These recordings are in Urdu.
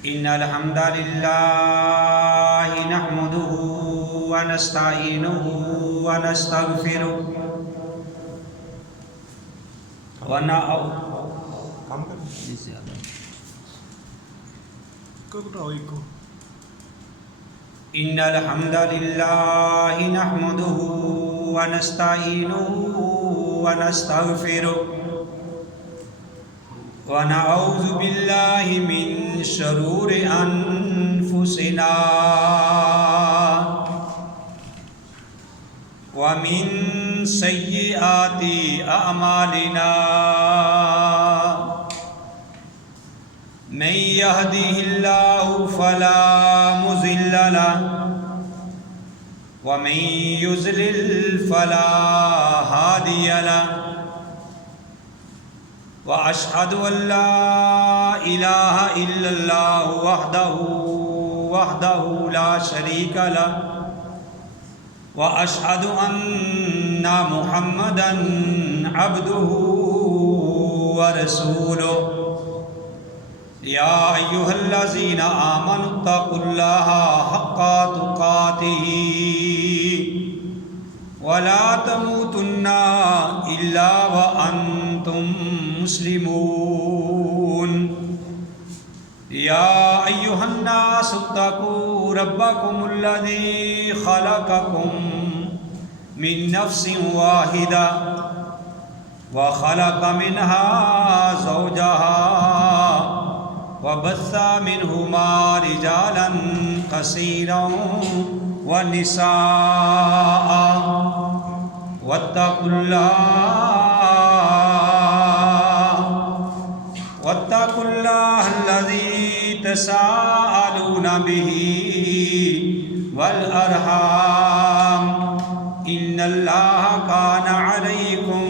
إن الحمد لله نحمده ونستعينه ونستغفره إن الحمد لله نحمده ونستعينه ونستغفره ونعوذ بالله من شرور أنفسنا ومن سيئات أعمالنا من يهده الله فلا مضل له ومن يضلل فلا هادي له وأشهد أن لا إله إلا الله وحده لا شريك له وأشهد أن محمدا عبده ورسوله يا أيها الذين آمنوا اتقوا الله حق تقاته ولا تموتن إلا وأنتم مسلمون يا أيها الناس اتقوا ربكم الذي خلقكم من نفس واحدة وخلق منها زوجها وبث منهما رجالا كثيرا ونساء واتقوا الله الذي تساءلون به والأرحام إن الله كان عليكم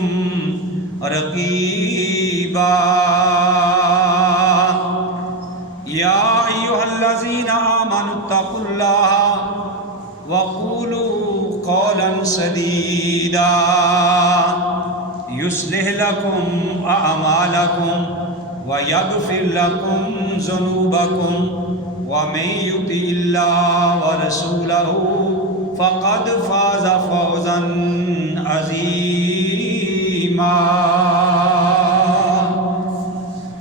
رقيبا يا أيها الذين آمنوا اتقوا الله وقولوا قولا سديدا يصلح لكم أعمالكم ويغفر لكم ذنوبكم ومن يطع الله ورسوله فقد فاز فوزا عظيما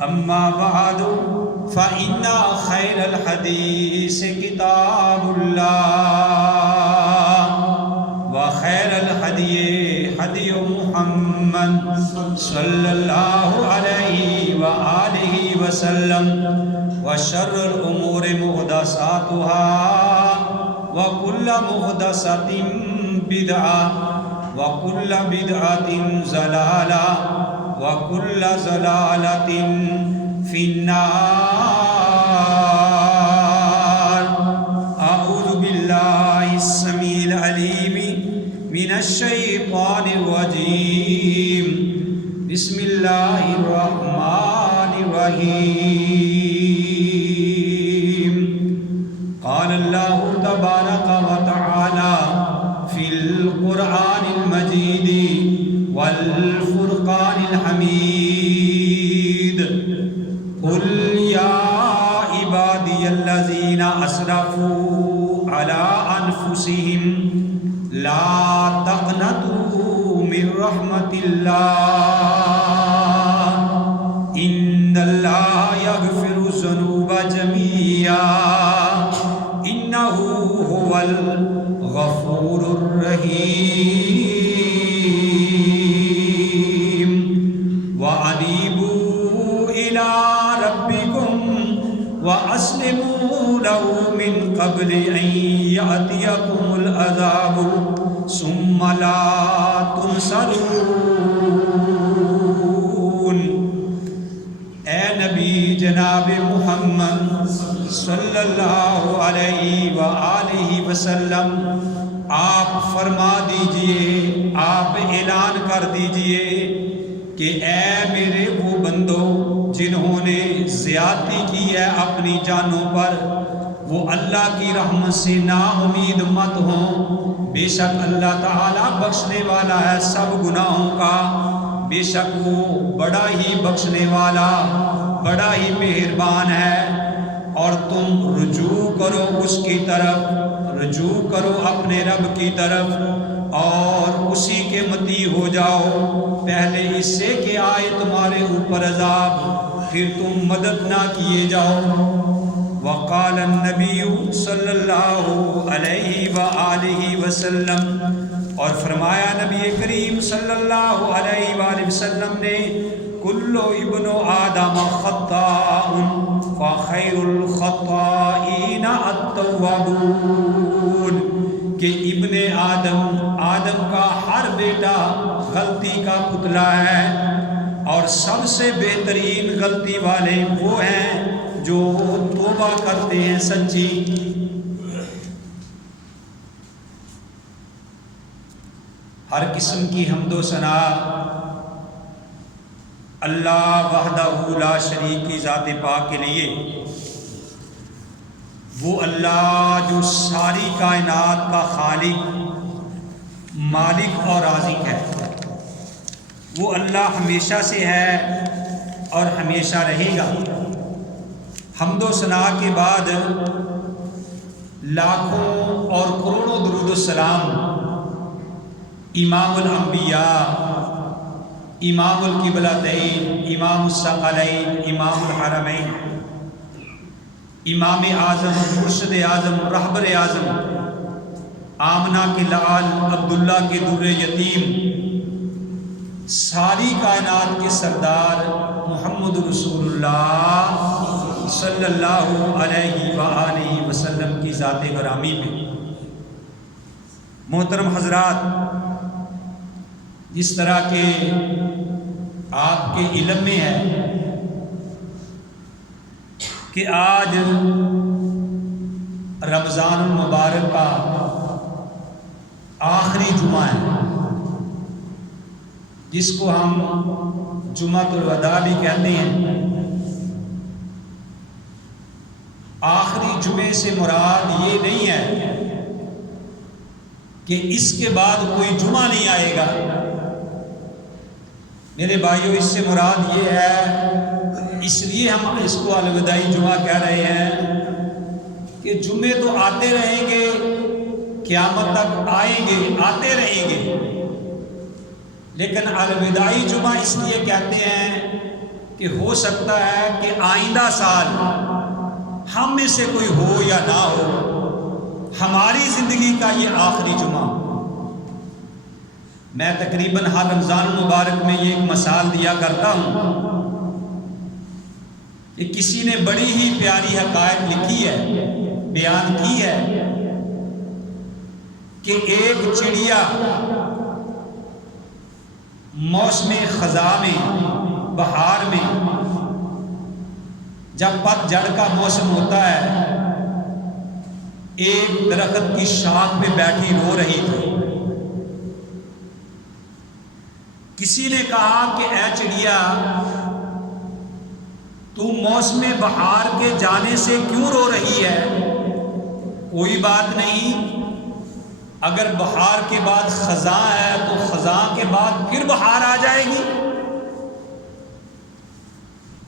أما بعد فإن خير الحديث كتاب الله وخير الهدي هدي محمد صلى الله عليه وآله وسلم وشر الأمور محدثاتها وكل محدثة بدعة وكل بدعة ضلالة وكل ضلالة في النار. أعوذ بالله السميع العليم من الشيطان الرجيم. بسم الله الرحمن الرحيم. قال الله تبارك وتعالى في القرآن المجيد والفرقان الحميد قل يا عبادي الذين أسرفوا على أنفسهم لا تقنطوا من رحمة الله إن الله يغفر الذنوب جميعا إنه هو الغفور الرحيم. وأنيبوا إلى ربكم وأسلموا له من قبل أن يأتيكم العذاب ثم لا تنصرون. اے نبی جناب محمد صلی اللہ علیہ وآلہ وسلم آپ فرما دیجئے، آپ اعلان کر دیجئے کہ اے میرے وہ بندو جنہوں نے زیادتی کی ہے اپنی جانوں پر، وہ اللہ کی رحمت سے نا امید مت ہوں. بے شک اللہ تعالیٰ بخشنے والا ہے سب گناہوں کا، بے شک وہ بڑا ہی بخشنے والا، بڑا ہی مہربان ہے. اور اس کی طرف رجوع کرو اپنے رب کی طرف اور اسی کے مطیع ہو جاؤ، پہلے اس سے کہ آئے تمہارے اوپر عذاب پھر تم مدد نہ کیے جاؤ۔ وقال النبی صلی اللہ علیہ وآلہ وسلم، اور فرمایا نبی کریم صلی اللہ علیہ وآلہ وسلم نے، کل ابن آدم خطاء فخیر الخطائین التوابون، کہ ابن آدم کا ہر بیٹا غلطی کا پتلا ہے، اور سب سے بہترین غلطی والے وہ ہیں جو توبہ کرتے ہیں سچی۔ ہر قسم کی حمد و ثنا اللہ وحدہ لا شریک کی ذات پاک کے لیے، وہ اللہ جو ساری کائنات کا خالق، مالک اور رازق ہے۔ وہ اللہ ہمیشہ سے ہے اور ہمیشہ رہے گا۔ حمد و ثنا کے بعد لاکھوں اور کروڑوں درود السلام امام الانبیاء، امام القبلتین، امام الثقلین، امام الحرمین، امام اعظم، مرشد اعظم، رہبر اعظم، آمنہ کے لعل، عبداللہ کے در یتیم، ساری کائنات کے سردار محمد رسول اللہ صلی اللہ علیہ وآلہ وسلم کی ذات گرامی پہ۔ محترم حضرات، جس طرح کہ آپ کے علم میں ہے کہ آج رمضان المبارک کا آخری جمعہ ہے، جس کو ہم جمعۃ الوداع بھی کہتے ہیں۔ آخری جمعے سے مراد یہ نہیں ہے کہ اس کے بعد کوئی جمعہ نہیں آئے گا۔ میرے بھائیوں، اس سے مراد یہ ہے، اس لیے ہم اس کو الوداعی جمعہ کہہ رہے ہیں کہ جمعے تو آتے رہیں گے، قیامت تک آئیں گے، آتے رہیں گے، لیکن الوداعی جمعہ اس لیے کہتے ہیں کہ ہو سکتا ہے کہ آئندہ سال ہم میں سے کوئی ہو یا نہ ہو، ہماری زندگی کا یہ آخری جمعہ۔ میں تقریباً ہر رمضان المبارک میں یہ ایک مثال دیا کرتا ہوں کہ کسی نے بڑی ہی پیاری حقائق لکھی ہے، بیان کی ہے کہ ایک چڑیا موسم خزاں میں، بہار میں، جب پت جھڑ کا موسم ہوتا ہے، ایک درخت کی شاخ پہ بیٹھی رو رہی تھی۔ کسی نے کہا کہ اے چڑیا، تو موسم بہار کے جانے سے کیوں رو رہی ہے؟ کوئی بات نہیں، اگر بہار کے بعد خزاں ہے تو خزاں کے بعد پھر بہار آ جائے گی۔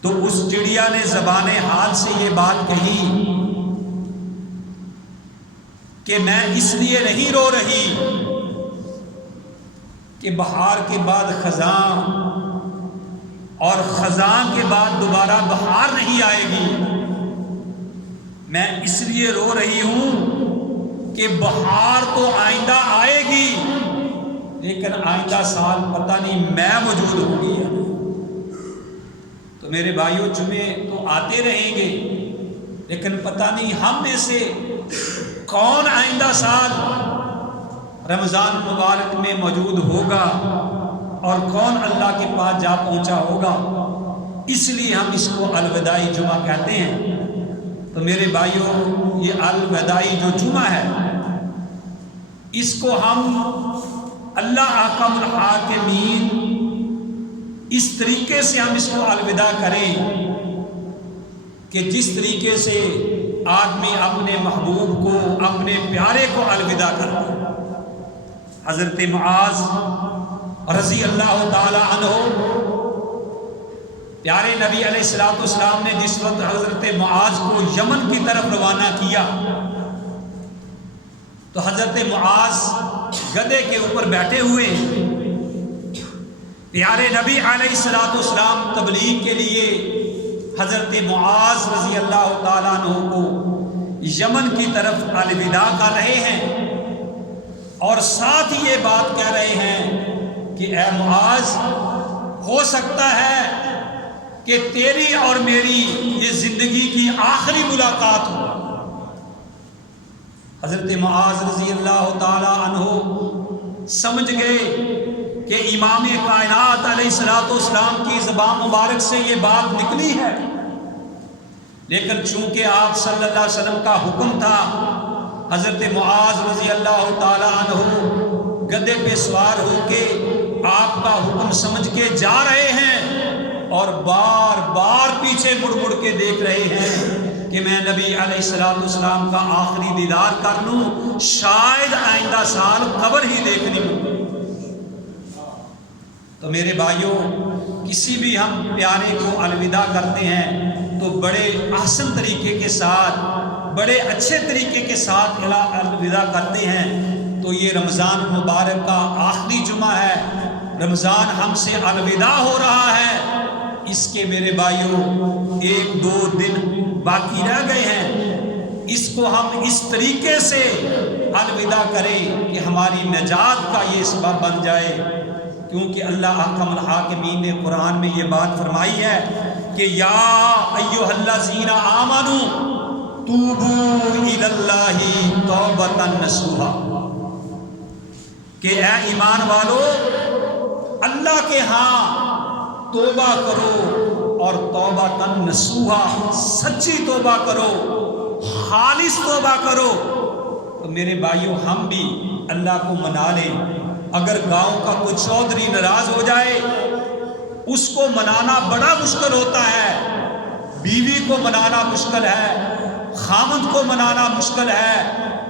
تو اس چڑیا نے زبان حال سے یہ بات کہی کہ میں اس لیے نہیں رو رہی کہ بہار کے بعد خزاں اور خزاں کے بعد دوبارہ بہار نہیں آئے گی، میں اس لیے رو رہی ہوں کہ بہار تو آئندہ آئے گی، لیکن آئندہ سال پتہ نہیں میں موجود ہوں گی۔ تو میرے بھائیوں، جمعے تو آتے رہیں گے، لیکن پتہ نہیں ہم میں سے کون آئندہ سال رمضان مبارک میں موجود ہوگا اور کون اللہ کے پاس جا پہنچا ہوگا۔ اس لیے ہم اس کو الوداعی جمعہ کہتے ہیں۔ تو میرے بھائیوں، یہ الوداعی جو جمعہ ہے، اس کو ہم اللہ احکم الحاکمین اس طریقے سے ہم اس کو الوداع کریں کہ جس طریقے سے آدمی اپنے محبوب کو، اپنے پیارے کو الوداع کرتا ہے۔ حضرت معاذ رضی اللہ تعالی عنہ، پیارے نبی علیہ الصلوۃ والسلام نے جس وقت حضرت معاذ کو یمن کی طرف روانہ کیا تو حضرت معاذ گدھے کے اوپر بیٹھے ہوئے ہیں۔ پیارے نبی علیہ الصلوۃ والسلام تبلیغ کے لیے حضرت معاذ رضی اللہ تعالیٰ عنہ کو یمن کی طرف الوداع کر رہے ہیں، اور ساتھ ہی یہ بات کہہ رہے ہیں کہ اے معاذ، ہو سکتا ہے کہ تیری اور میری یہ زندگی کی آخری ملاقات ہو۔ حضرت معاذ رضی اللہ تعالیٰ عنہ سمجھ گئے کہ امام کائنات علیہ الصلوۃ والسلام کی زبان مبارک سے یہ بات نکلی ہے، لیکن چونکہ آپ صلی اللہ علیہ وسلم کا حکم تھا، حضرت معاذ رضی اللہ تعالیٰ عنہ گدھے پہ سوار ہو کے آپ کا حکم سمجھ کے جا رہے ہیں، اور بار بار پیچھے مڑ مڑ کے دیکھ رہے ہیں کہ میں نبی علیہ الصلوۃ والسلام کا آخری دیدار کر لوں، شاید آئندہ سال قبر ہی دیکھنی ہو۔ تو میرے بھائیوں، کسی بھی ہم پیارے کو الوداع کرتے ہیں تو بڑے احسن طریقے کے ساتھ، بڑے اچھے طریقے کے ساتھ الوداع کرتے ہیں۔ تو یہ رمضان مبارک کا آخری جمعہ ہے، رمضان ہم سے الوداع ہو رہا ہے، اس کے میرے بھائیوں 1-2 دن باقی رہ گئے ہیں، اس کو ہم اس طریقے سے الوداع کریں کہ ہماری نجات کا یہ سبب بن جائے، کیونکہ اللہ احکم الحاکمین نے قرآن میں یہ بات فرمائی ہے کہ یا ایھا الذین آمنوا توبوا الی اللہ توبۃ نصوحا، کہ اے ایمان والو، اللہ کے ہاں توبہ کرو، اور توبۃ نصوحا، سچی توبہ کرو، خالص توبہ کرو۔ تو میرے بھائیوں، ہم بھی اللہ کو منا لیں۔ اگر گاؤں کا کوئی چودھری ناراض ہو جائے، اس کو منانا بڑا مشکل ہوتا ہے، بیوی کو منانا مشکل ہے، خامند کو منانا مشکل ہے،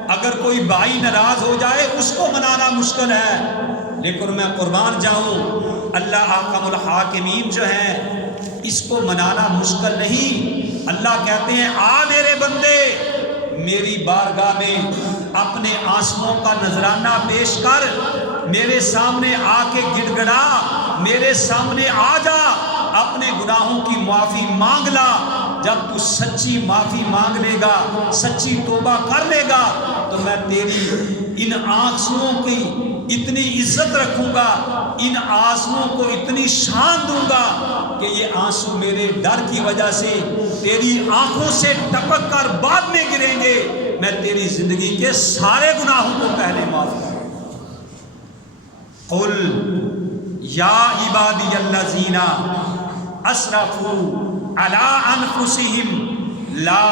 اگر کوئی بھائی ناراض ہو جائے اس کو منانا مشکل ہے، لیکن میں قربان جاؤں، اللہ احکم الحاکمین جو ہیں اس کو منانا مشکل نہیں۔ اللہ کہتے ہیں آ میرے بندے، میری بارگاہ میں اپنے آنسوؤں کا نذرانہ پیش کر، میرے سامنے آ کے گڑ گڑا، میرے سامنے آ جا، اپنے گناہوں کی معافی مانگ لا۔ جب تو سچی معافی مانگ لے گا، سچی توبہ کر لے گا، تو میں تیری ان آنسوؤں کی اتنی عزت رکھوں گا، ان آنسوؤں کو اتنی شان دوں گا کہ یہ آنسو میرے ڈر کی وجہ سے تیری آنکھوں سے ٹپک کر بعد میں گریں گے، میں تیری زندگی کے سارے گناہوں کو پہلے معاف کروں۔ قل یا عبادی الذین اسرفوا علی انفسہم لا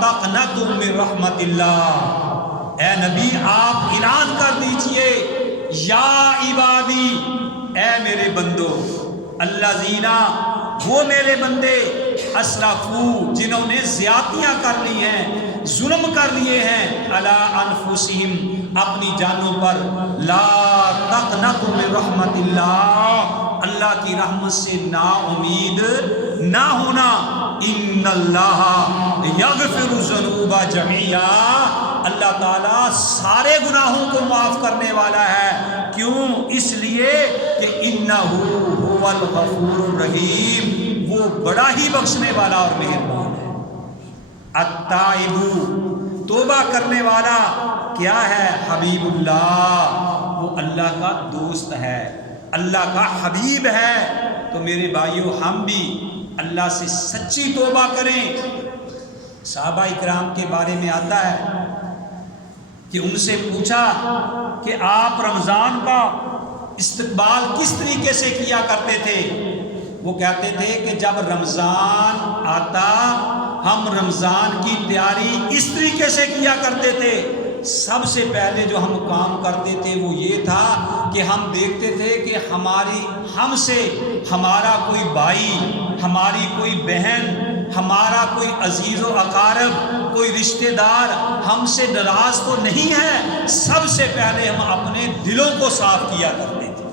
تقنطوا من رحمت اللہ۔ اے نبی، آپ اعلان کر دیجئے، یا عبادی، اے میرے بندو، الذین، وہ میرے بندے، اسرفوا، جنہوں نے زیادتیاں کر لی ہیں، ظلم کر لیے ہیں، علی انفسہم، اپنی جانوں پر، لا تقنطوا من رحمت اللہ، اللہ کی رحمت سے نا امید نہ ہونا۔ ان اللہ یغفر الذنوب جميعا، اللہ تعالیٰ سارے گناہوں کو معاف کرنے والا ہے۔ کیوں؟ اس لیے کہ انہ هو الغفور الرحیم، وہ بڑا ہی بخشنے والا اور مہربان ہے۔ التائب، توبہ کرنے والا کیا ہے؟ حبیب اللہ، وہ اللہ کا دوست ہے، اللہ کا حبیب ہے۔ تو میرے بھائیوں، ہم بھی اللہ سے سچی توبہ کریں۔ صحابہ اکرام کے بارے میں آتا ہے کہ ان سے پوچھا کہ آپ رمضان کا استقبال کس طریقے سے کیا کرتے تھے؟ وہ کہتے تھے کہ جب رمضان آتا ہم رمضان کی تیاری اس طریقے سے کیا کرتے تھے، سب سے پہلے جو ہم کام کرتے تھے وہ یہ تھا کہ ہم دیکھتے تھے کہ ہم سے ہمارا کوئی بھائی، ہماری کوئی بہن، ہمارا کوئی عزیز و اقارب، کوئی رشتہ دار ہم سے ناراض تو نہیں ہے، سب سے پہلے ہم اپنے دلوں کو صاف کیا کرتے تھے،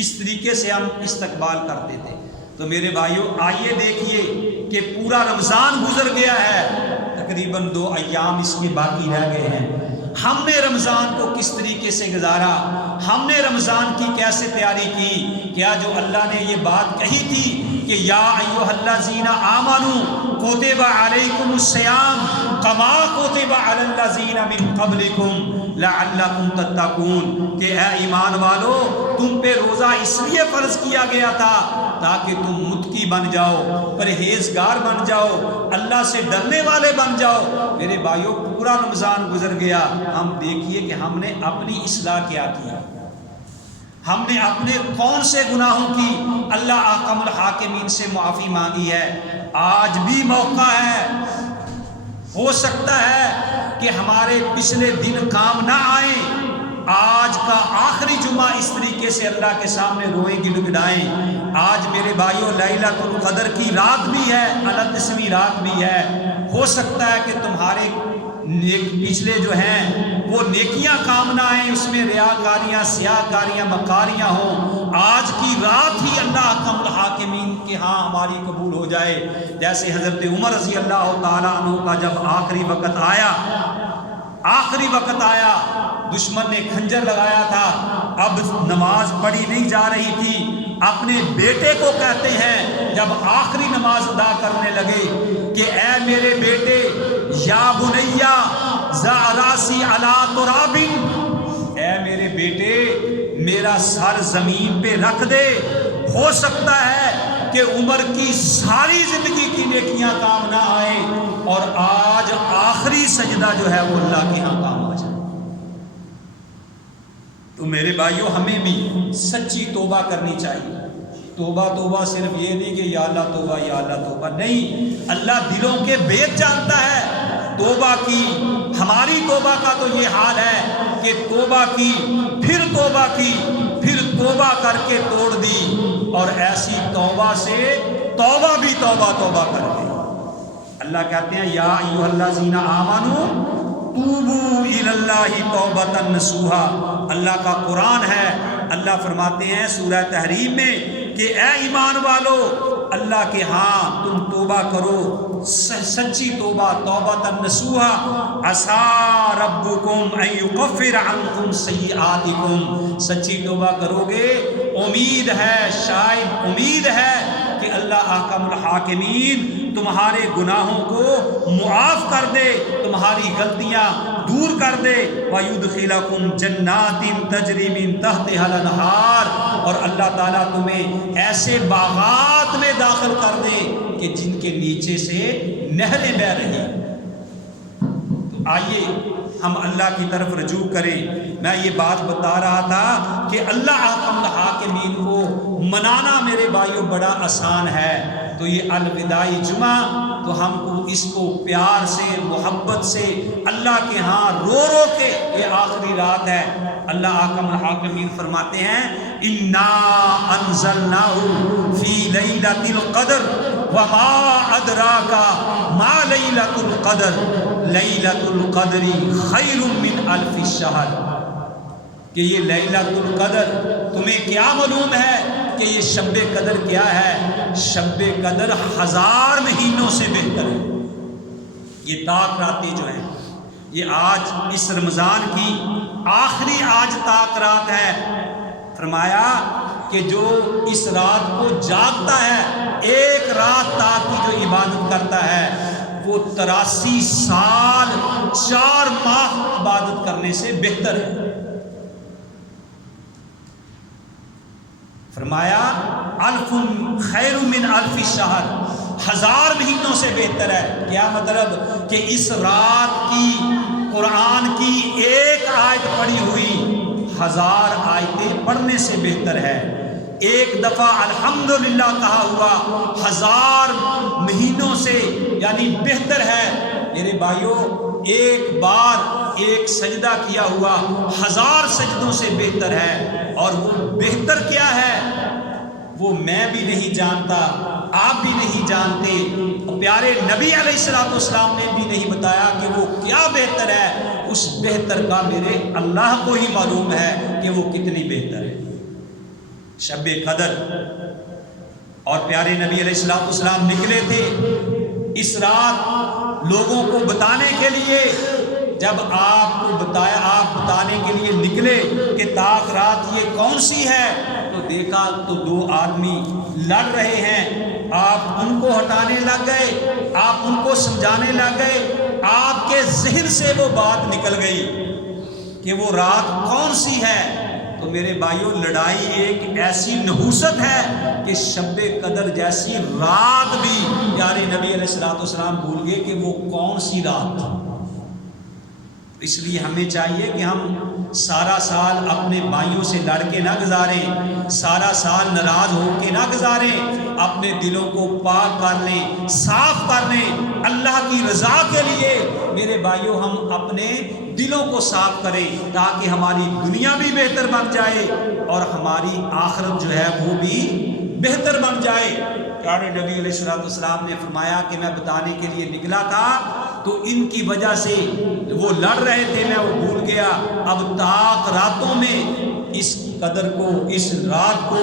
اس طریقے سے ہم استقبال کرتے تھے۔ تو میرے بھائیوں، آئیے دیکھیے کہ پورا رمضان گزر گیا ہے، تقریباً 2 ایام اس کے باقی رہ گئے ہیں۔ ہم نے رمضان کو کس طریقے سے گزارا، ہم نے رمضان کی کیسے تیاری کی۔ کیا جو اللہ نے یہ بات کہی تھی کہ یا ایھا الذین آمنوا کتب علیکم الصیام کما کتب علی الذین من قبلکم لعلکم تتقون، کہ اے ایمان والو تم پہ روزہ اس لیے فرض کیا گیا تھا تاکہ تم متقی بن جاؤ، پرہیزگار بن جاؤ، اللہ سے ڈرنے والے بن جاؤ۔ میرے بھائیو پورا رمضان گزر گیا، ہم دیکھیے کہ ہم نے اپنی اصلاح کیا کیا، ہم نے اپنے کون سے گناہوں کی اللہ احکم الحاکمین سے معافی مانگی ہے۔ آج بھی موقع ہے، ہو سکتا ہے کہ ہمارے پچھلے دن کام نہ آئیں، آج کا آخری جمعہ اس طریقے سے اللہ کے سامنے روئیں گڑگڑائیں۔ آج میرے بھائیوں لیلۃ القدر کی رات بھی ہے، 29ویں رات بھی ہے، ہو سکتا ہے کہ تمہارے پچھلے جو ہیں وہ نیکیاں کام نہ آئیں، اس میں ریاکاریاں، سیاکاریاں، مکاریاں ہوں، آج کی رات ہی اللہ احکم الحاکمین کے ہاں ہماری قبول ہو جائے۔ جیسے حضرت عمر رضی اللہ تعالیٰ عنہ کا جب آخری وقت آیا، دشمن نے خنجر لگایا تھا، اب نماز پڑھی نہیں جا رہی تھی، اپنے بیٹے کو کہتے ہیں جب آخری نماز ادا کرنے لگے کہ اے میرے بیٹے، یا بنیا ضع راسی علی تراب، اے میرے بیٹے میرا سر زمین پہ رکھ دے، ہو سکتا ہے کہ عمر کی ساری زندگی کی نیکیاں کام نہ آئے اور آج آخری سجدہ جو ہے وہ اللہ کے ہاں کام آ جائے۔ تو میرے بھائیوں ہمیں بھی سچی توبہ کرنی چاہیے۔ توبہ صرف یہ نہیں کہ یا اللہ توبہ یا اللہ توبہ، نہیں، اللہ دلوں کے بھید جانتا ہے۔ توبہ کی، ہماری توبہ کا تو یہ حال ہے کہ توبہ کی، پھر توبہ کی، پھر توبہ کر کے توڑ دی، اور ایسی توبہ سے توبہ بھی توبہ کر دی۔ اللہ کہتے ہیں یا ایھا الذین آمنوا توبوا الی اللہ توبۃ نصوحا، اللہ کا قرآن ہے۔ اللہ فرماتے ہیں سورہ تحریم میں کہ اے ایمان والو اللہ کے ہاں تم توبہ کرو، سچی توبہ، توبۃ نصوحا، عسیٰ ربکم ان یکفر عنکم سیئاتکم، سچی توبہ کرو گے، امید ہے، شاید امید ہے کہ اللہ احکم الحاکمین تمہارے گناہوں کو معاف کر دے، تمہاری غلطیاں دور کر دے، وَيُدْخِلَكُمْ جَنَّاتٍ تَجْرِي مِن تَحْتِهَا الْأَنْهَارُ، اور اللہ تعالیٰ تمہیں ایسے باغات میں داخل کر دے کہ جن کے نیچے سے نہریں بہہ رہی۔ تو آئیے ہم اللہ کی طرف رجوع کریں۔ میں یہ بات بتا رہا تھا کہ اللہ احکم الحاکمین کو منانا میرے بھائیوں بڑا آسان ہے، تو یہ الوداعی جمعہ تو ہم کو اس کو پیار سے، محبت سے اللہ کے ہاں رو کے، یہ آخری رات ہے، اللہ احکم الحاکمین فرماتے ہیں انا انزلناہ فی لیلۃ القدر وما ادراک ما لیلۃ القدر لیلۃ القدر خیر من الف شہر، کہ یہ لیلۃ القدر تمہیں کیا معلوم ہے کہ یہ شب قدر کیا ہے؟ شب قدر 1000 مہینوں سے بہتر ہے۔ یہ تاک راتیں جو ہیں، یہ آج اس رمضان کی آخری آج تاک رات ہے، فرمایا کہ جو اس رات کو جاگتا ہے، ایک رات تاک کی جو عبادت کرتا ہے، وہ 83 سال 4 ماہ عبادت کرنے سے بہتر ہے۔ فرمایا الف خیر من الف شہر، 1000 مہینوں سے بہتر ہے۔ کیا مطلب؟ کہ اس رات کی قرآن کی ایک آیت پڑھی ہوئی 1000 آیتیں پڑھنے سے بہتر ہے۔ ایک دفعہ الحمدللہ کہا ہوا 1000 مہینوں سے یعنی بہتر ہے۔ میرے بھائیوں ایک بار ایک سجدہ کیا ہوا 1000 سجدوں سے بہتر ہے، اور وہ بہتر کیا ہے وہ میں بھی نہیں جانتا، آپ بھی نہیں جانتے، پیارے نبی علیہ الصلوۃ والسلام نے بھی نہیں بتایا کہ وہ کیا بہتر ہے۔ اس بہتر کا میرے اللہ کو ہی معلوم ہے کہ وہ کتنی بہتر ہے۔ شب قدر، اور پیارے نبی علیہ الصلوۃ والسلام نکلے تھے اس رات لوگوں کو بتانے کے لیے جب آپ بتانے کے لیے نکلے کہ طاق رات یہ کون سی ہے، تو دیکھا تو دو آدمی لڑ رہے ہیں، آپ ان کو ہٹانے لگ گئے، آپ ان کو سمجھانے لگ گئے، آپ کے ذہن سے وہ بات نکل گئی کہ وہ رات کون سی ہے۔ تو میرے بھائیوں، لڑائی ایک ایسی نحوست ہے کہ شب قدر جیسی رات بھی پیارے نبی علیہ السلام بھول گئے کہ وہ کون سی رات تھی۔ اس لیے ہمیں چاہیے کہ ہم سارا سال اپنے بھائیوں سے لڑ کے نہ گزاریں، سارا سال ناراض ہو کے نہ گزاریں، اپنے دلوں کو پاک کر لیں، صاف کر لیں اللہ کی رضا کے لیے۔ میرے بھائیوں، ہم اپنے دلوں کو صاف کریں تاکہ ہماری دنیا بھی بہتر بن جائے اور ہماری آخرت جو ہے وہ بھی بہتر بن جائے۔ پیارے نبی علیہ السلام نے فرمایا کہ میں بتانے کے لیے نکلا تھا تو ان کی وجہ سے وہ لڑ رہے تھے، میں وہ بھول گیا۔ اب طاق راتوں میں اس قدر کو، اس رات کو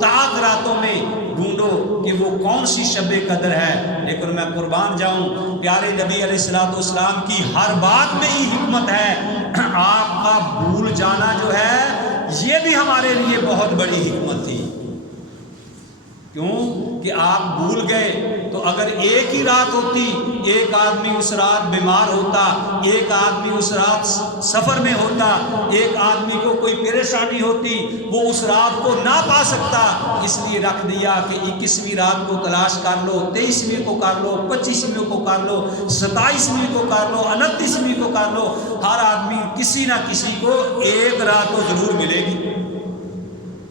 طاق راتوں میں ڈھونڈو کہ وہ کون سی شب قدر ہے۔ لیکن میں قربان جاؤں، پیارے نبی علیہ السلام کی ہر بات میں ہی حکمت ہے۔ آپ کا بھول جانا جو ہے یہ بھی ہمارے لیے بہت بڑی حکمت تھی۔ کیوں کہ آپ بھول گئے تو اگر ایک ہی رات ہوتی، ایک آدمی اس رات بیمار ہوتا، ایک آدمی اس رات سفر میں ہوتا، ایک آدمی کو کوئی پریشانی ہوتی، وہ اس رات کو نہ پا سکتا، اس لیے رکھ دیا کہ 21ویں رات کو تلاش کر لو، 23ویں کو کر لو، 25ویں کو کر لو، 27ویں کو کر لو، 29ویں کو کر لو۔ ہر آدمی کسی نہ کسی کو ایک رات تو ضرور ملے گی۔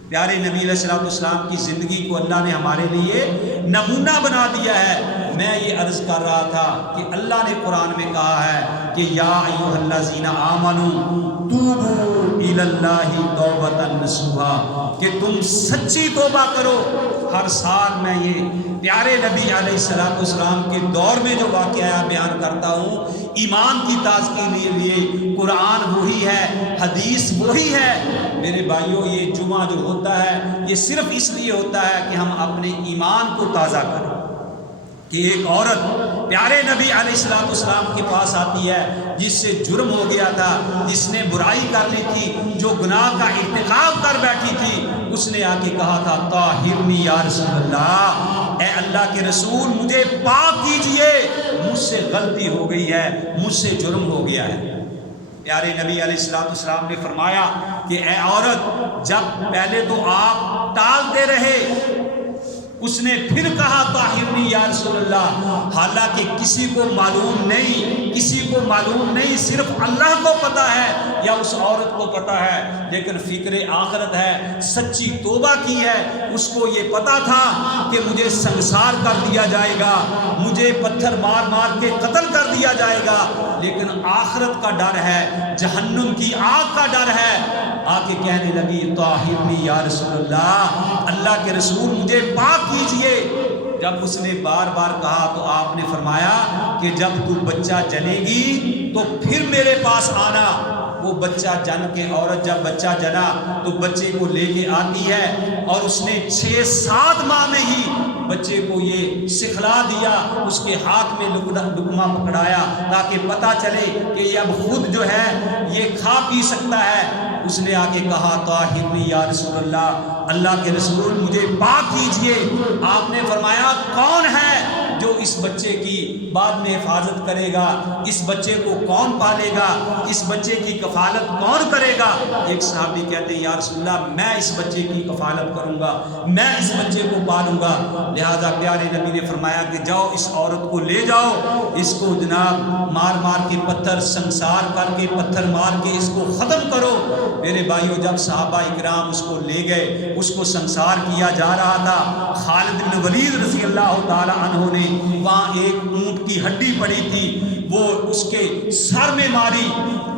پیارے نبی علیہ السلام کی زندگی کو اللہ نے ہمارے لیے نمونہ بنا دیا ہے۔ میں یہ عرض کر رہا تھا کہ اللہ نے قرآن میں کہا ہے کہ یا ایھا الذین آمنوا توبوا الی اللہ توبۃ نصوحا، کہ تم سچی توبہ کرو۔ ہر سال میں یہ پیارے نبی علیہ السلام کے دور میں جو واقعہ بیان کرتا ہوں، ایمان کی تازگی کے لیے قرآن وہی ہے، حدیث وہی ہے۔ میرے بھائیوں، یہ جمعہ جو ہوتا ہے یہ صرف اس لیے ہوتا ہے کہ ہم اپنے ایمان کو تازہ کریں۔ کہ ایک عورت پیارے نبی علیہ السلام کے پاس آتی ہے جس سے جرم ہو گیا تھا، جس نے برائی کر لی تھی، جو گناہ کا ارتکاب کر بیٹھی تھی، اس نے آ کے کہا تھا طاہرنی یا رسول اللہ، اے اللہ کے رسول مجھے پاک کیجئے، مجھ سے غلطی ہو گئی ہے، مجھ سے جرم ہو گیا ہے۔ پیارے نبی علیہ السلام نے فرمایا کہ اے عورت، جب پہلے تو آپ ٹالتے رہے، اس نے پھر کہا طاہرنی یا رسول اللہ، حالانکہ کسی کو معلوم نہیں، صرف اللہ کو پتا ہے یا اس عورت کو پتا ہے، لیکن فکر آخرت ہے، سچی توبہ کی ہے۔ اس کو یہ پتا تھا کہ مجھے سنسار کر دیا جائے گا، مجھے پتھر مار مار کے قتل کر دیا جائے گا، لیکن آخرت کا ڈر ہے، جہنم کی آگ کا ڈر ہے۔ آ کے کہنے لگی طاہرنی یا رسول اللہ، اللہ کے رسول مجھے پاک کیجئے۔ جب اس نے بار بار کہا تو آپ نے فرمایا کہ جب تو بچہ جنے گی تو پھر میرے پاس آنا۔ وہ بچہ جن کے، عورت جب بچہ جنا تو بچے کو لے کے آتی ہے، اور اس نے 6-7 ماہ میں ہی بچے کو یہ سکھلا دیا، اس کے ہاتھ میں لقمہ پکڑایا تاکہ پتہ چلے کہ یہ اب خود جو ہے یہ کھا پی سکتا ہے۔ اس نے آ کے کہا طاہرنی یا رسول اللہ، اللہ کے رسول مجھے پاک کیجئے۔ آپ نے فرمایا کون ہے جو اس بچے کی بعد میں حفاظت کرے گا، اس بچے کو کون پالے گا، اس بچے کی کفالت کون کرے گا؟ ایک صحابی کہتے ہیں یا رسول اللہ میں اس بچے کی کفالت کروں گا، میں اس بچے کو پالوں گا۔ لہذا پیارے نبی نے فرمایا کہ جاؤ اس عورت کو لے جاؤ، اس کو جناب مار مار کے پتھر سنسار کر کے، پتھر مار کے اس کو ختم کرو۔ میرے بھائیوں، جب صحابہ اکرام اس کو لے گئے، اس کو سنسار کیا جا رہا تھا، خالد بن ولید رضی اللہ تعالی عنہ نے وہاں ایک اونٹ کی ہڈی پڑی تھی، وہ اس کے سر میں ماری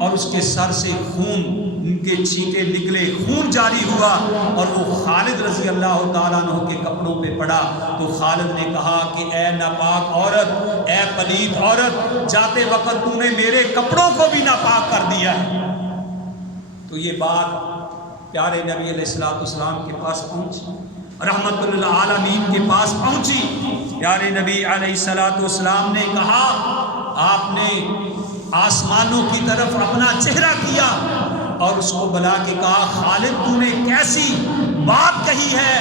اور اس کے سر سے خون کے چھینکے نکلے، خون جاری ہوا اور وہ خالد رضی اللہ تعالیٰ عنہ کے کپڑوں پہ پڑا۔ تو خالد نے کہا کہ اے ناپاک عورت، اے پلید عورت، جاتے وقت تو نے میرے کپڑوں کو بھی ناپاک کر دیا ہے۔ تو یہ بات پیارے نبی علیہ السلام کے پاس پہنچی، رحمت للعالمین کے پاس پہنچی۔ پیارے نبی علیہ السلام نے کہا، آپ نے آسمانوں کی طرف اپنا چہرہ کیا اور اس کو بلا کے کہا خالد تو نے کیسی بات کہی ہے،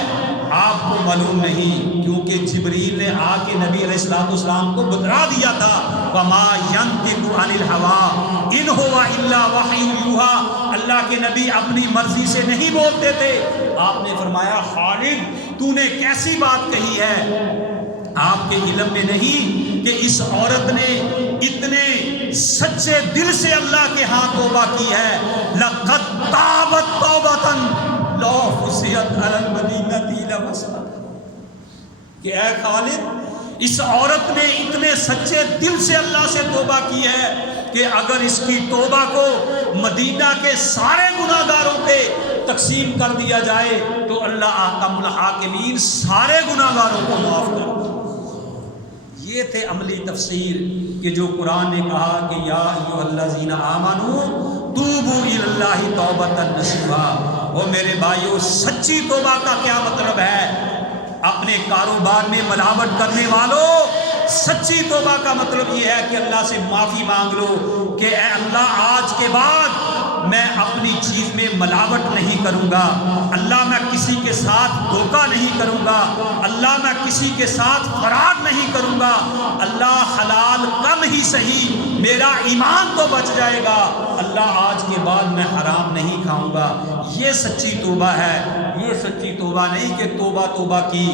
آپ کو معلوم نہیں، کیونکہ جبریل نے آ کے نبی علیہ الصلوۃ والسلام کو بتلا دیا تھا وما ينطق عن الهوى ان هو الا وحی یوحی، اللہ کے نبی اپنی مرضی سے نہیں بولتے تھے۔ آپ نے فرمایا خالد تو نے کیسی بات کہی ہے، آپ کے علم میں نہیں کہ اس عورت نے اتنے سچے دل سے اللہ کے ہاں توبہ کی ہے، لقد تابت توبۃ لو فسحت علی المدینۃ لوسعت، کہ اے خالد اس عورت نے اتنے سچے دل سے اللہ سے توبہ کی ہے کہ اگر اس کی توبہ کو مدینہ کے سارے گناہگاروں پہ تقسیم کر دیا جائے تو اللہ احکم الحاکمین سارے گناہگاروں کو معاف کر دے۔ یہ تھے عملی تفسیر کہ جو قرآن نے کہا کہ یا ایھا الذین آمنوا توبوا الی اللہ توبۃ نصوحا، وہ میرے بھائیو سچی توبہ کا کیا مطلب ہے؟ اپنے کاروبار میں ملاوٹ کرنے والوں، سچی توبہ کا مطلب یہ ہے کہ اللہ سے معافی مانگ لو کہ اے اللہ آج کے بعد میں اپنی چیز میں ملاوٹ نہیں کروں گا، اللہ میں کسی کے ساتھ دھوکہ نہیں کروں گا، اللہ میں کسی کے ساتھ فراڈ نہیں کروں گا، اللہ حلال کم ہی صحیح میرا ایمان تو بچ جائے گا، اللہ آج کے بعد میں حرام نہیں کھاؤں گا۔ یہ سچی توبہ ہے، یہ سچی توبہ نہیں کہ توبہ توبہ کی۔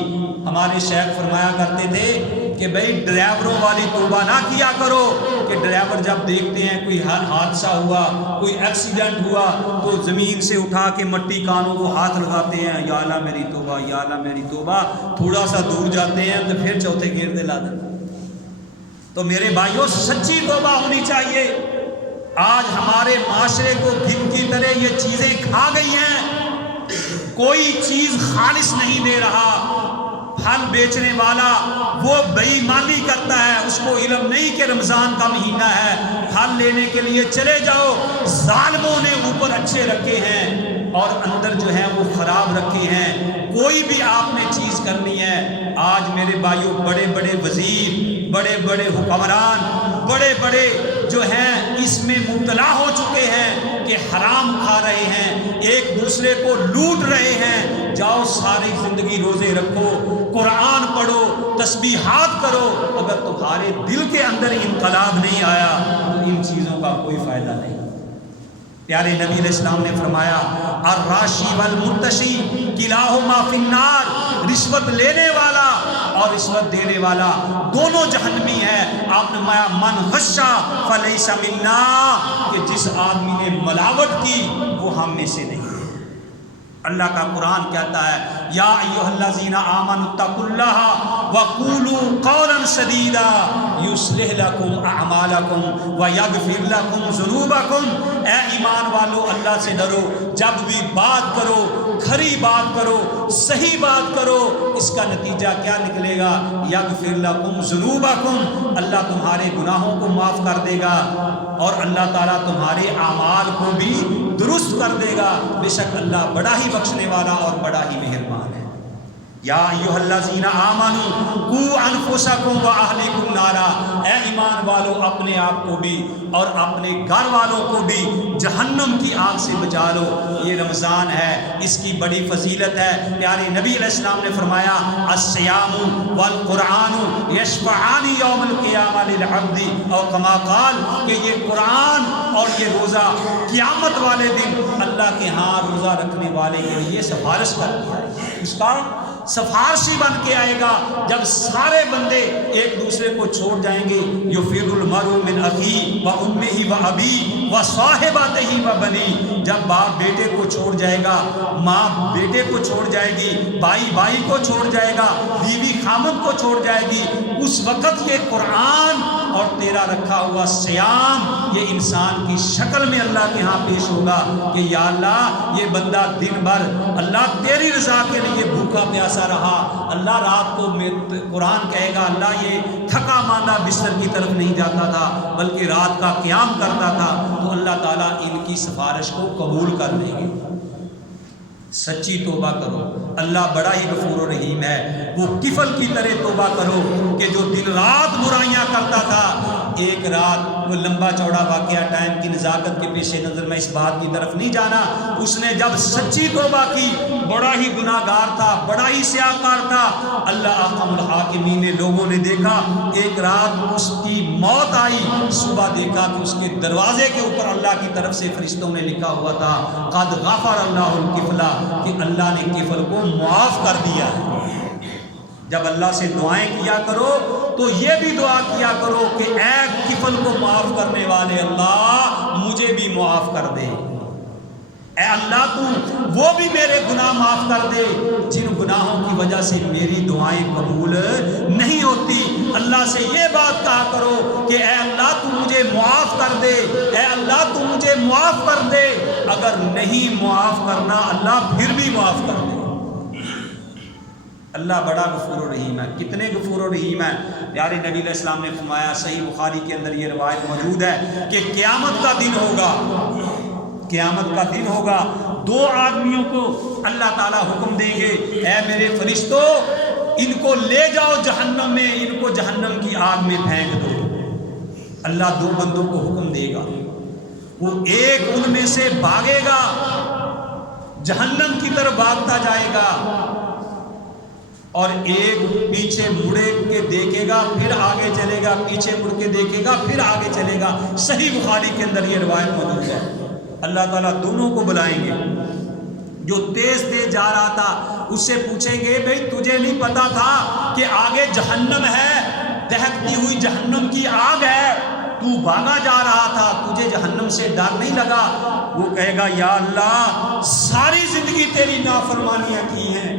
ہمارے شیخ فرمایا کرتے تھے کہ بھئی ڈرائیوروں والی توبہ نہ کیا کرو کہ ڈرائیور جب دیکھتے ہیں کوئی حادثہ ہوا، کوئی ایکسیڈنٹ ہوا تو زمین سے اٹھا کے مٹی کانوں کو ہاتھ لگاتے ہیں، یا اللہ میری توبہ، یا اللہ میری توبہ، تھوڑا سا دور جاتے ہیں تو پھر چوتھے گیئر دے لا دیتے۔ تو میرے بھائیوں سچی توبہ ہونی چاہیے۔ آج ہمارے معاشرے کو گھن کی طرح یہ چیزیں کھا گئی ہیں، کوئی چیز خالص نہیں دے رہا۔ پھل بیچنے والا وہ بے ایمانی کرتا ہے، اس کو علم نہیں کہ رمضان کا مہینہ ہے، پھل لینے کے لیے چلے جاؤ، ظالموں نے اوپر اچھے رکھے ہیں اور اندر جو ہیں وہ خراب رکھے ہیں۔ کوئی بھی آپ نے چیز کرنی ہے، آج میرے بھائیوں بڑے بڑے وزیر، بڑے بڑے حکمران، بڑے بڑے جو ہیں اس میں مبتلا ہو چکے ہیں کہ حرام کھا رہے ہیں، ایک دوسرے کو لوٹ رہے ہیں۔ جاؤ ساری زندگی روزے رکھو، قرآن پڑھو، تسبیحات کرو، اگر تمہارے دل کے اندر انقلاب نہیں آیا تو ان چیزوں کا کوئی فائدہ نہیں۔ پیارے نبی علیہ السلام نے فرمایا الراشی والمرتشی کلاہما فی النار، رشوت لینے والا اور رشوت دینے والا دونوں جہنمی ہے۔ آپ نے فرمایا من غشا فلیس منا، کہ جس آدمی نے ملاوٹ کی وہ ہم میں سے نہیں ہے۔ اللہ کا قرآن کہتا ہے یا ایھا الذین آمنوا اتقوا اللہ وقولوا قولا سدیدا یصلح لکم اعمالکم ویغفر لکم ذنوبکم، اے ایمان والو اللہ سے ڈرو، جب بھی بات کرو کھری بات کرو، صحیح بات کرو، اس کا نتیجہ کیا نکلے گا؟ یغفر لکم ذنوبکم، اللہ تمہارے گناہوں کو معاف کر دے گا اور اللہ تعالیٰ تمہارے اعمال کو بھی درست کر دے گا۔ بے شک اللہ بڑا ہی بخشنے والا اور بڑا ہی مہربان ہے۔ یا ایھا الذین آمنوا قوا انفسکم واہلیکم نارا، اے ایمان والو اپنے آپ کو بھی اور اپنے گھر والوں کو بھی جہنم کی آگ سے بچا لو۔ یہ رمضان ہے، اس کی بڑی فضیلت ہے۔ پیارے نبی علیہ السلام نے فرمایا الصیام والقرآن یشفعان یوم القیامہ للعبد، اور کما قال کہ یہ قرآن اور یہ روزہ قیامت والے دن اللہ کے ہاں روزہ رکھنے والے کے لیے سفارش کرتی ہے، اس کا سفارشی بن کے آئے گا۔ جب سارے بندے ایک دوسرے کو چھوڑ جائیں گے، یفر المرء من اخیہ و امہ و ابیہ و صاحبتہ و بنیہ، جب باپ بیٹے کو چھوڑ جائے گا، ماں بیٹے کو چھوڑ جائے گی، بھائی بھائی کو چھوڑ جائے گا، بیوی خامد کو چھوڑ جائے گی، اس وقت یہ قرآن اور تیرا رکھا ہوا سیام یہ انسان کی شکل میں اللہ کے ہاں پیش ہوگا کہ یا اللہ یہ بندہ دن بھر اللہ تیری رضا کے لیے بھوکا پیاسا رہا، اللہ رات کو قرآن کہے گا اللہ یہ تھکا ماندہ بستر کی طرف نہیں جاتا تھا بلکہ رات کا قیام کرتا تھا، تو اللہ تعالیٰ ان کی سفارش کو قبول کر لیں گے۔ سچی توبہ کرو، اللہ بڑا ہی غفور و رحیم ہے۔ وہ طفل کی طرح توبہ کرو کہ جو دن رات برائیاں کرتا تھا، ایک رات، وہ لمبا چوڑا واقعہ، ٹائم کی نزاکت کے پیش نظر میں اس بات کی طرف نہیں جانا، اس نے جب سچی توبہ کی، بڑا ہی گناہ گار تھا، بڑا ہی سیاہکار تھا، اللہ احکم الحاکمین نے، لوگوں نے دیکھا، ایک رات اس کی موت آئی، صبح دیکھا کہ اس کے دروازے کے اوپر اللہ کی طرف سے فرشتوں نے لکھا ہوا تھا قد غفر اللہ الکفلا، کہ اللہ نے کفل کو معاف کر دیا ہے۔ جب اللہ سے دعائیں کیا کرو تو یہ بھی دعا کیا کرو کہ اے کفل کو معاف کرنے والے اللہ، مجھے بھی معاف کر دے، اے اللہ تو وہ بھی میرے گناہ معاف کر دے جن گناہوں کی وجہ سے میری دعائیں قبول نہیں ہوتی۔ اللہ سے یہ بات کہا کرو کہ اے اللہ تو مجھے معاف کر دے، اے اللہ تو مجھے معاف کر دے، اگر نہیں معاف کرنا اللہ پھر بھی معاف کر دے۔ اللہ بڑا غفور و رحیم ہے، کتنے غفور و رحیم ہے۔ پیارے نبی علیہ السلام نے فرمایا، صحیح بخاری کے اندر یہ روایت موجود ہے کہ قیامت کا دن ہوگا، قیامت کا دن ہوگا، دو آدمیوں کو اللہ تعالیٰ حکم دیں گے، اے میرے فرشتوں ان کو لے جاؤ جہنم میں، ان کو جہنم کی آگ میں پھینک دو۔ اللہ دو بندوں کو حکم دے گا، وہ ایک ان میں سے بھاگے گا، جہنم کی طرف بھاگتا جائے گا، اور ایک پیچھے مڑے کے دیکھے گا، پھر آگے چلے گا، پیچھے مڑ کے دیکھے گا، پھر آگے چلے گا۔ صحیح بخاری کے اندر یہ روایت موجود ہے۔ اللہ تعالیٰ دونوں کو بلائیں گے، جو تیز تیز جا رہا تھا اس سے پوچھیں گے، بھئی تجھے نہیں پتا تھا کہ آگے جہنم ہے، دہکتی ہوئی جہنم کی آگ ہے، تو بھاگا جا رہا تھا، تجھے جہنم سے ڈر نہیں لگا؟ وہ کہے گا، یا اللہ ساری زندگی تیری نافرمانیاں کی ہیں،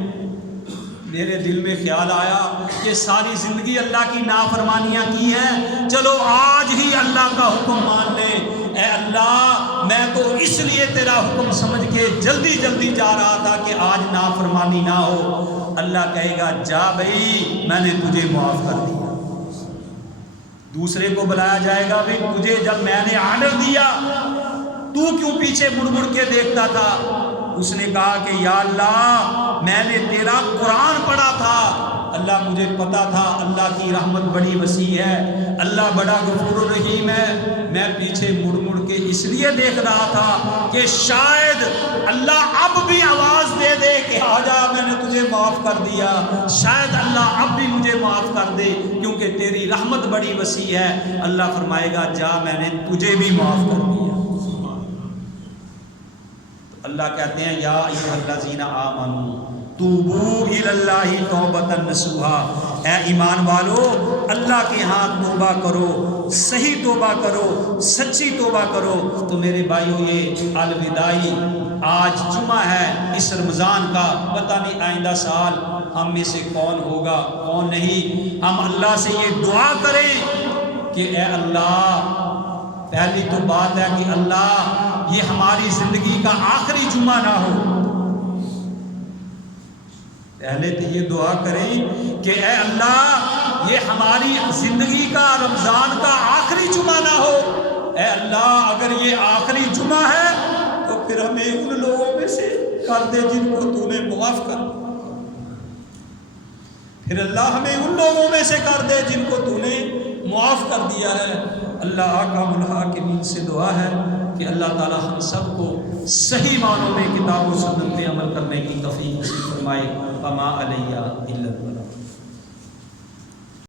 میرے دل میں خیال آیا کہ ساری زندگی اللہ کی نافرمانیاں کی ہیں، چلو آج ہی اللہ کا حکم مان لے۔ اے اللہ میں تو اس لیے تیرا حکم سمجھ کے جلدی جلدی جا رہا تھا کہ آج نافرمانی نہ ہو۔ اللہ کہے گا، جا بھائی میں نے تجھے معاف کر دیا۔ دوسرے کو بلایا جائے گا، بھائی تجھے جب میں نے آرڈر دیا تو کیوں پیچھے مڑ مڑ کے دیکھتا تھا؟ اس نے کہا کہ یا اللہ میں نے تیرا قرآن پڑھا تھا، اللہ مجھے پتا تھا اللہ کی رحمت بڑی وسیع ہے، اللہ بڑا غفور الرحیم ہے، میں پیچھے مڑ مڑ کے اس لیے دیکھ رہا تھا کہ شاید اللہ اب بھی آواز دے دے کہ آجا میں نے تجھے معاف کر دیا، شاید اللہ اب بھی مجھے معاف کر دے کیونکہ تیری رحمت بڑی وسیع ہے۔ اللہ فرمائے گا، جا میں نے تجھے بھی معاف کر دیا۔ اللہ کہتے ہیں، یا ایھا الذین آمنوا توبوا الی اللہ توبۃ نصوحا، اے ایمان والو اللہ کے ہاں توبہ کرو، صحیح توبہ کرو، سچی توبہ کرو۔ تو میرے بھائیو یہ الوداعی آج جمعہ ہے اس رمضان کا، پتہ نہیں آئندہ سال ہم میں سے کون ہوگا کون نہیں۔ ہم اللہ سے یہ دعا کریں کہ اے اللہ، پہلی تو بات ہے کہ اللہ یہ ہماری زندگی کا آخری جمعہ نہ ہو۔ پہلے تو یہ دعا کریں کہ اے اللہ یہ ہماری زندگی کا رمضان کا آخری جمعہ نہ ہو۔ اے اللہ اگر یہ آخری جمعہ ہے تو پھر ہمیں ان لوگوں میں سے کر دے جن کو تو نے معاف کر، پھر اللہ ہمیں ان لوگوں میں سے کر دے جن کو تو نے معاف کر دیا ہے۔ اللہ احکم الحاکمین سے دعا ہے کہ اللہ تعالی ہم سب کو صحیح معنوں میں کتاب و سنت پہ عمل کرنے کی توفیق نصیب فرمائے۔ فما علیہ الا البلاغ۔